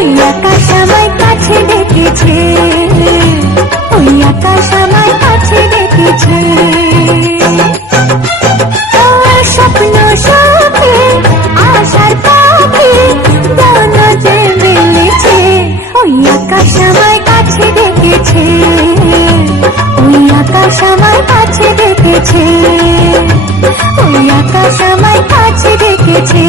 ওই আকাশ আমায় কাছে ডেকেছে, ওই আকাশ আমায় কাছে ডেকেছে। স্বপ্ন সখী আশার পাখি ডানা যে মেলেছে, ওই আকাশ আমায় কাছে ডেকেছে, ওই আকাশ আমায় কাছে ডেকেছে, ওই আকাশ আমায় কাছে ডেকেছে।